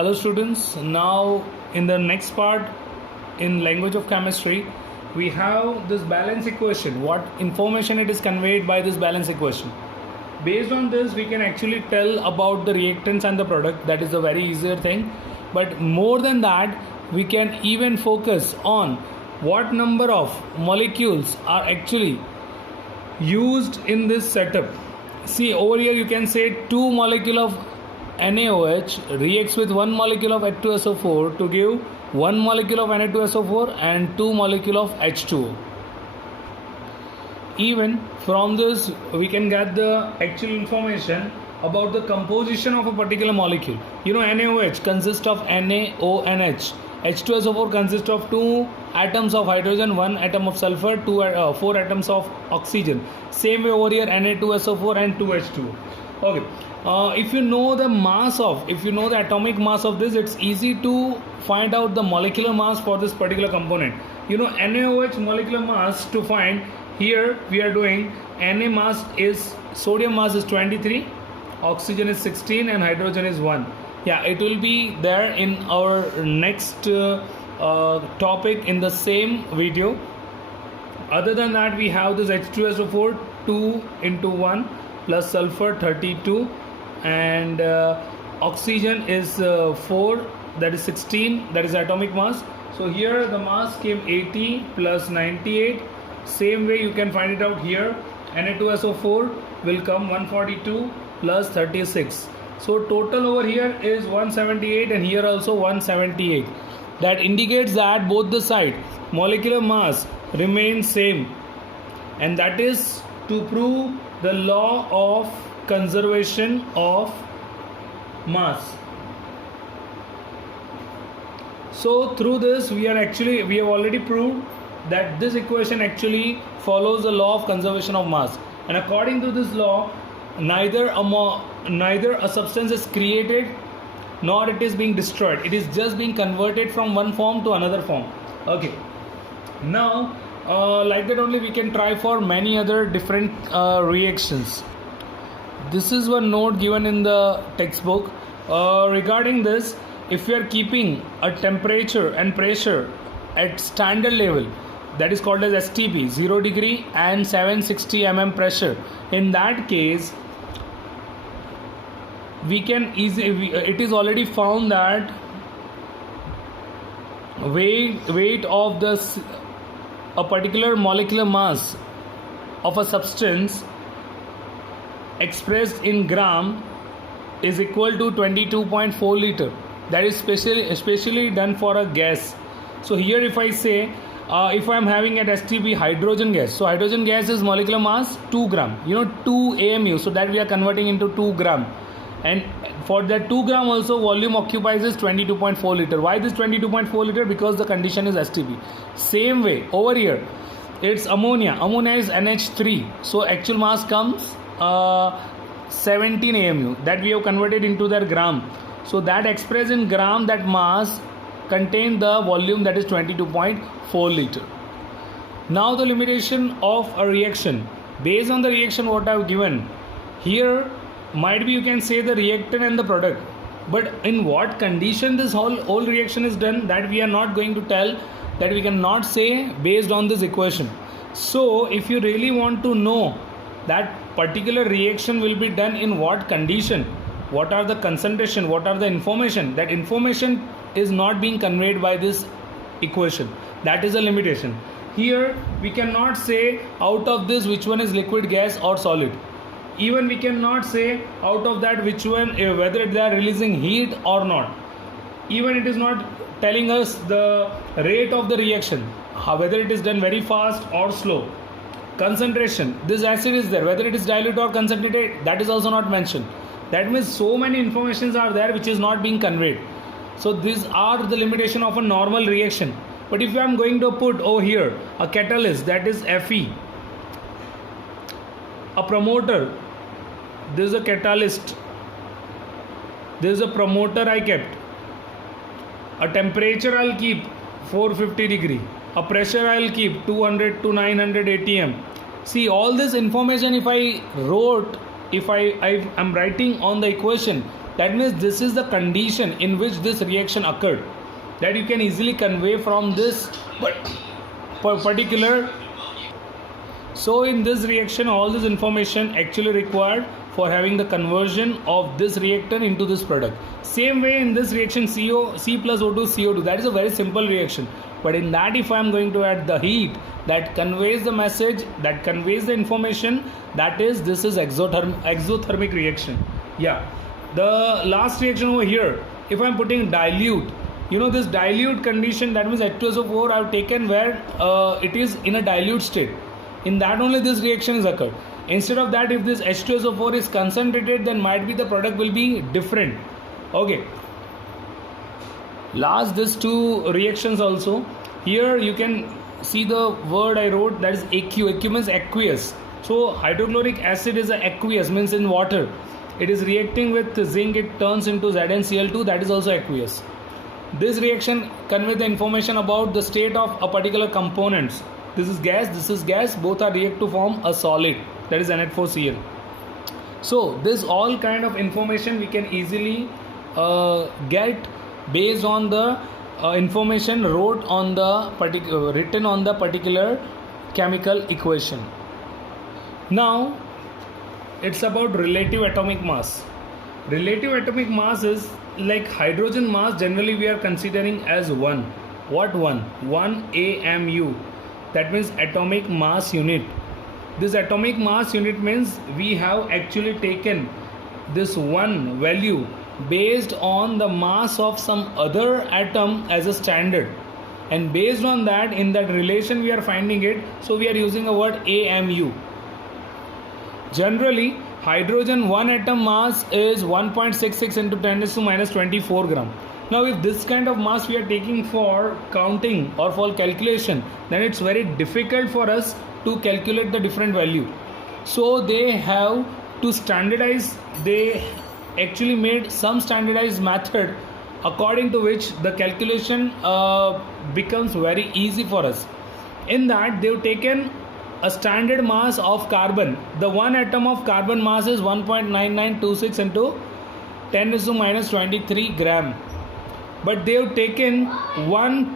Hello students, now in the next part in language of chemistry we have this balance equation, what information it is conveyed by this balance equation. Based on this we can actually tell about the reactants and the product, that is a very easier thing. But more than that we can even focus on what number of molecules are actually used in this setup. See over here you can say 2 molecule of NaOH reacts with 1 molecule of H2SO4 to give 1 molecule of Na2SO4 and 2 molecule of H2O. Even from this we can get the actual information about the composition of a particular molecule. You know NaOH consists of NaONH. H2SO4 consists of 2 atoms of hydrogen, 1 atom of sulfur, 4 atoms of oxygen. Same way over here Na2SO4 and 2H2O. Okay. If you know the atomic mass of this, it's easy to find out the molecular mass for this particular component. You know NaOH molecular mass to find. Here we are doing Na mass is, sodium mass is 23, oxygen is 16 and hydrogen is 1. Yeah, it will be there in our next topic in the same video. Other than that we have this H2SO4 2 into 1 plus sulfur 32 and oxygen is 4, that is 16, that is atomic mass. So here the mass came 80 plus 98. Same way you can find it out here. Na2SO4 will come 142 plus 36. So total over here is 178 and here also 178. That indicates that both the side molecular mass remains same, and that is to prove the law of conservation of mass. So through this we have already proved that this equation actually follows the law of conservation of mass, and according to this law neither a substance is created nor it is being destroyed. It is just being converted from one form to another form. Okay, now like that only we can try for many other different reactions. This is one note given in the textbook regarding this. If you are keeping a temperature and pressure at standard level, that is called as STP, 0 degree and 760 mm pressure, in that case we can it is already found that weight of a particular molecular mass of a substance expressed in gram is equal to 22.4 liter. That is especially done for a gas. So here if I say if I am having at STP hydrogen gas, so hydrogen gas is molecular mass 2 gram, 2 AMU, so that we are converting into 2 gram, and for that 2 gram also volume occupies is 22.4 liter. Why this 22.4 liter? Because the condition is STP. Same way over here it's ammonia is NH3, so actual mass comes 17 AMU, that we have converted into their gram. So that expressed in gram, that mass contain the volume, that is 22.4 liter. Now the limitation of a reaction. Based on the reaction what I have given here, might be you can say the reactant and the product, but in what condition this whole reaction is done, that we are not going to tell, that we cannot say based on this equation. So if you really want to know that particular reaction will be done in what condition, what are the concentration, what are the information, that information is not being conveyed by this equation. That is a limitation. Here we cannot say out of this which one is liquid, gas or solid. Even we cannot say out of that which one, whether they are releasing heat or not. Even it is not telling us the rate of the reaction, whether it is done very fast or slow. Concentration, this acid is there, whether it is dilute or concentrated, that is also not mentioned. That means so many informations are there which is not being conveyed. So these are the limitation of a normal reaction. But if I am going to put over here a catalyst, that is Fe, a promoter, this is a catalyst, this is a promoter I kept, a temperature I'll keep 450 degree, a pressure I'll keep 200 to 900 atm. See all this information if I am writing on the equation, That means this is the condition in which this reaction occurred, that you can easily convey from this particular. So in this reaction, all this information actually required for having the conversion of this reactant into this product. Same way in this reaction, C plus O2 CO2, that is a very simple reaction. But in that, if I am going to add the heat that conveys the message, that conveys the information, that is, this is exothermic reaction. Yeah. The last reaction over here, if I am putting dilute, this dilute condition, that means H2SO4 I have taken where it is in a dilute state. In that only this reaction is occurred. Instead of that, if this H2SO4 is concentrated, then might be the product will be different. Okay. Last, these two reactions also. Here you can see the word I wrote, that is AQ. AQ means aqueous. So hydrochloric acid is aqueous, means in water. It is reacting with zinc, it turns into ZnCl2, that is also aqueous. This reaction conveys the information about the state of a particular components. This is gas, both are react to form a solid, that is NH4Cl. So this all kind of information we can easily get based on the information wrote on the written on the particular chemical equation. Now it's about relative atomic mass. Relative atomic mass is like hydrogen mass, generally we are considering as 1. What 1? 1 AMU. That means atomic mass unit. This atomic mass unit means we have actually taken this one value based on the mass of some other atom as a standard, and based on that, in that relation we are finding it, so we are using a word AMU. Generally hydrogen one atom mass is 1.66 into 10 to minus 24 gram. Now if this kind of mass we are taking for counting or for calculation, then it's very difficult for us to calculate the different value. So they have to standardize, they actually made some standardized method according to which the calculation becomes very easy for us. In that, they've taken a standard mass of carbon. The one atom of carbon mass is 1.9926 into 10 to minus 23 gram. But they have taken one.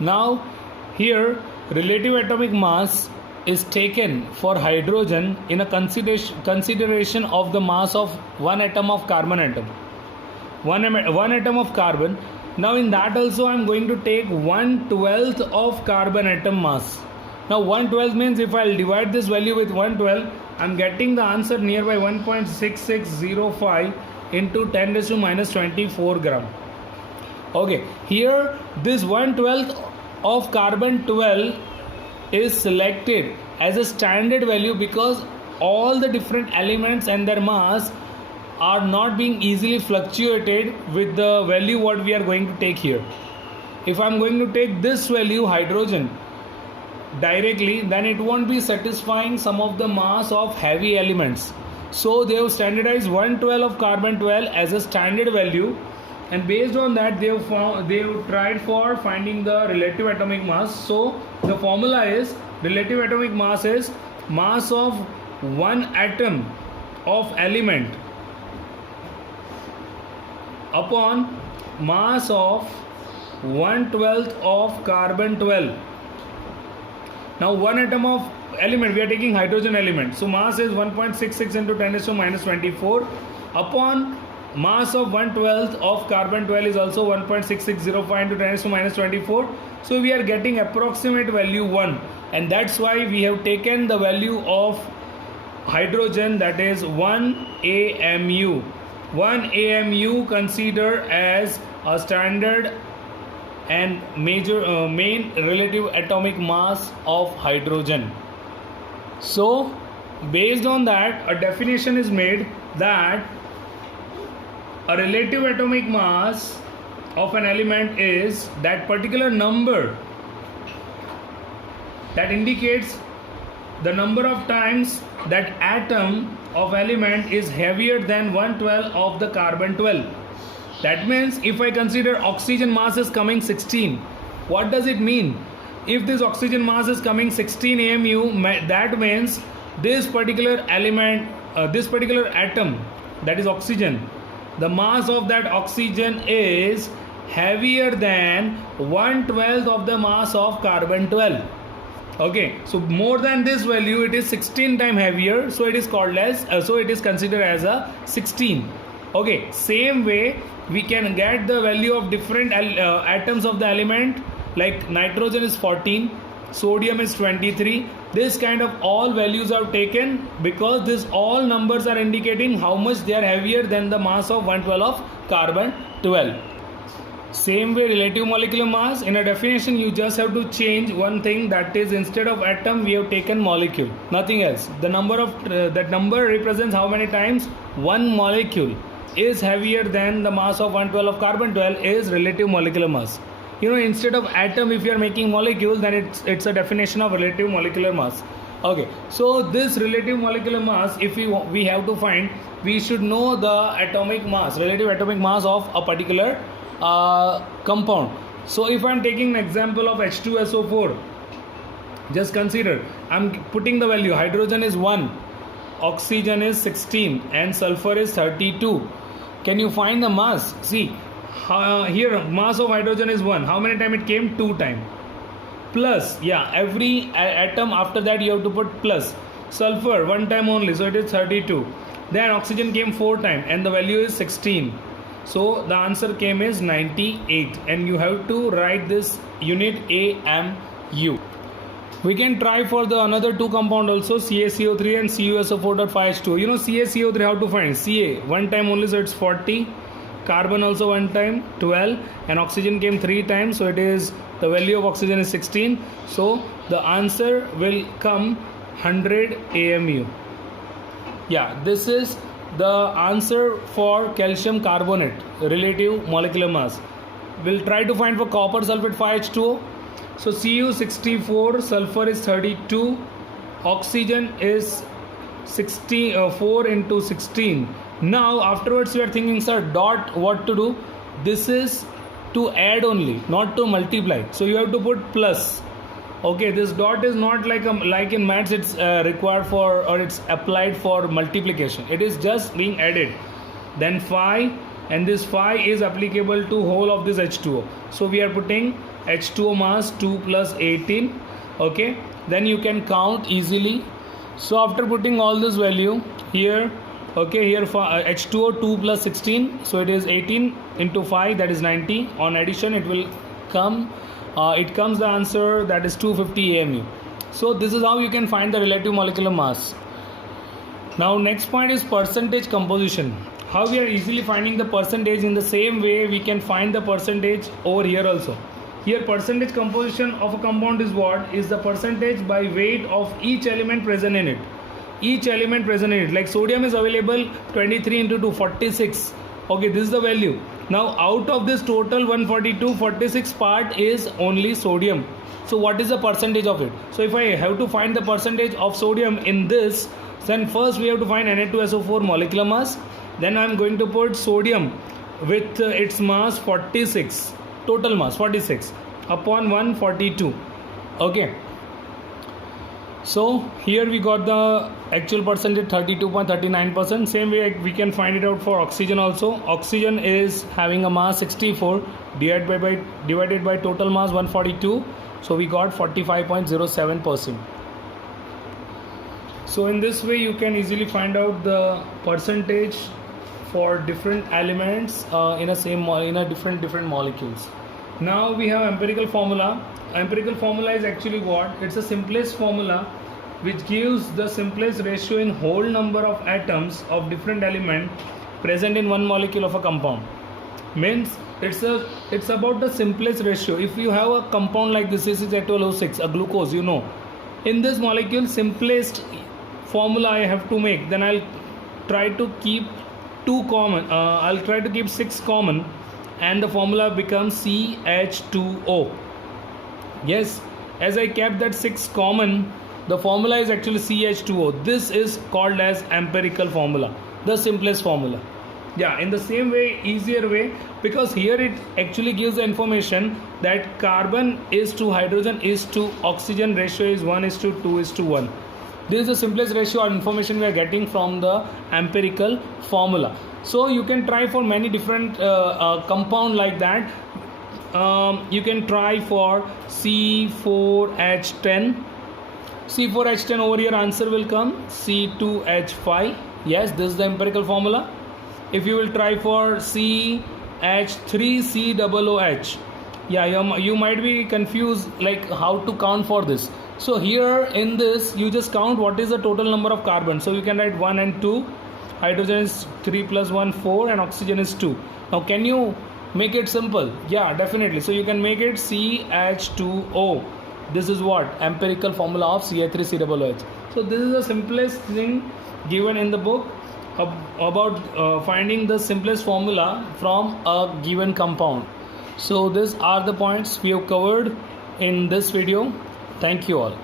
Now here relative atomic mass is taken for hydrogen in a consideration of the mass of one atom of carbon atom. One atom of carbon. Now in that also I am going to take 1/12 of carbon atom mass. Now 1/12 means if I will divide this value with 1/12, I am getting the answer nearby 1.6605 into 10 to minus 24 gram. Okay, here this 1/12 of carbon 12 is selected as a standard value because all the different elements and their mass are not being easily fluctuated with the value what we are going to take here. If I am going to take this value hydrogen directly, then it won't be satisfying some of the mass of heavy elements. So they have standardized 1/12 of carbon 12 as a standard value, and based on that they have tried for finding the relative atomic mass. So the formula is relative atomic mass is mass of one atom of element upon mass of 1/12 of carbon 12. Now one atom of element, we are taking hydrogen element, so mass is 1.66 into 10 to minus 24 upon mass of 1/12 of carbon 12 is also 1.6605 into 10 to minus 24. So we are getting approximate value 1, and that's why we have taken the value of hydrogen, that is 1 AMU. 1 AMU considered as a standard and main relative atomic mass of hydrogen. So based on that, a definition is made that a relative atomic mass of an element is that particular number that indicates the number of times that atom of element is heavier than 1/12 of the carbon 12. That means if I consider oxygen mass is coming 16, what does it mean? If this oxygen mass is coming 16 AMU, that means this particular element, this particular atom, that is oxygen, the mass of that oxygen is heavier than 1/12 of the mass of carbon 12. Okay, so more than this value, it is 16 times heavier, so it is called as so it is considered as a 16. Okay, same way we can get the value of different atoms of the element, like nitrogen is 14, sodium is 23. This kind of all values are taken because this all numbers are indicating how much they are heavier than the mass of 1/12 of carbon 12. Same way, relative molecular mass, in a definition you just have to change one thing, that is instead of atom we have taken molecule, nothing else. The number of that number represents how many times one molecule is heavier than the mass of 1/12 of carbon 12 is relative molecular mass. You know, instead of atom, if you are making molecule, then it's a definition of relative molecular mass. Okay, so this relative molecular mass, if we have to find, we should know the atomic mass, relative atomic mass of a particular compound. So if I am taking an example of H2SO4, just consider I am putting the value, hydrogen is 1, oxygen is 16 and sulfur is 32. Can you find the mass? See, here mass of hydrogen is 1. How many times it came? 2 times. Plus, yeah, every atom after that you have to put plus. Sulfur 1 time only, so it is 32. Then oxygen came 4 times and the value is 16. So the answer came is 98, and you have to write this unit AMU. We can try for the another two compound also, CaCO3 and CuSO4.5H2. You know CaCO3 how to find? Ca 1 time only, so it's 40. Carbon also 1 time, 12, and oxygen came 3 times, so it is the value of oxygen is 16. So the answer will come 100 AMU. Yeah, this is the answer for calcium carbonate, relative molecular mass. We'll try to find for copper sulfate 5H2O. So Cu 64, sulfur is 32, oxygen is 4 into 16. Now afterwards you are thinking, sir, dot what to do? This is to add only, not to multiply. So you have to put plus. Okay, this dot is not like in maths it's required for, or it's applied for multiplication. It is just being added. Then phi, and this phi is applicable to whole of this H2O. So we are putting H2O mass 2 plus 18. Okay, then you can count easily. So after putting all this value here, okay, here H2O 2 plus 16, so it is 18 into 5, that is 90. On addition it will come, it comes the answer, that is 250 AMU. So this is how you can find the relative molecular mass. Now next point is percentage composition. How we are easily finding the percentage? In the same way we can find the percentage over here also. Here percentage composition of a compound is what? Is the percentage by weight of each element present in it. Each element present in it, like sodium is available 23 into 2, 46. Okay, this is the value. Now out of this total 142, 46 part is only sodium. So what is the percentage of it? So if I have to find the percentage of sodium in this, then first we have to find Na2SO4 molecular mass. Then I am going to put sodium with its mass 46, total mass 46 upon 142. Okay. So here we got the actual percentage 32.39%. Same way we can find it out for oxygen also. Oxygen is having a mass 64 divided by total mass 142. So we got 45.07%. So in this way you can easily find out the percentage for different elements in a different molecules. Now we have empirical formula. Empirical formula is actually what? It's the simplest formula which gives the simplest ratio in whole number of atoms of different element present in one molecule of a compound. Means it's about the simplest ratio. If you have a compound like this is H12O6, a glucose, you know, in this molecule simplest formula I have to make, then I'll try to keep 2 common, I'll try to keep 6 common, and the formula becomes CH2O. Yes, as I kept that 6 common, the formula is actually CH2O. This is called as empirical formula, the simplest formula. Yeah, in the same way, easier way, because here it actually gives the information that carbon is to hydrogen is to oxygen ratio is 1:2:1. This is the simplest ratio or information we are getting from the empirical formula. So you can try for many different compound like that. You can try for C4H10. C4H10, over here answer will come C2H5. Yes, this is the empirical formula. If you will try for CH3COOH, yeah, you might be confused like how to count for this. So here in this you just count what is the total number of carbon. So you can write 1 and 2, hydrogen is 3 plus 1 4, and oxygen is 2. Now can you make it simple? Yeah, definitely. So you can make it CH2O. This is what empirical formula of CH3COOH. So this is the simplest thing given in the book about finding the simplest formula from a given compound. So these are the points we have covered in this video. Thank you all.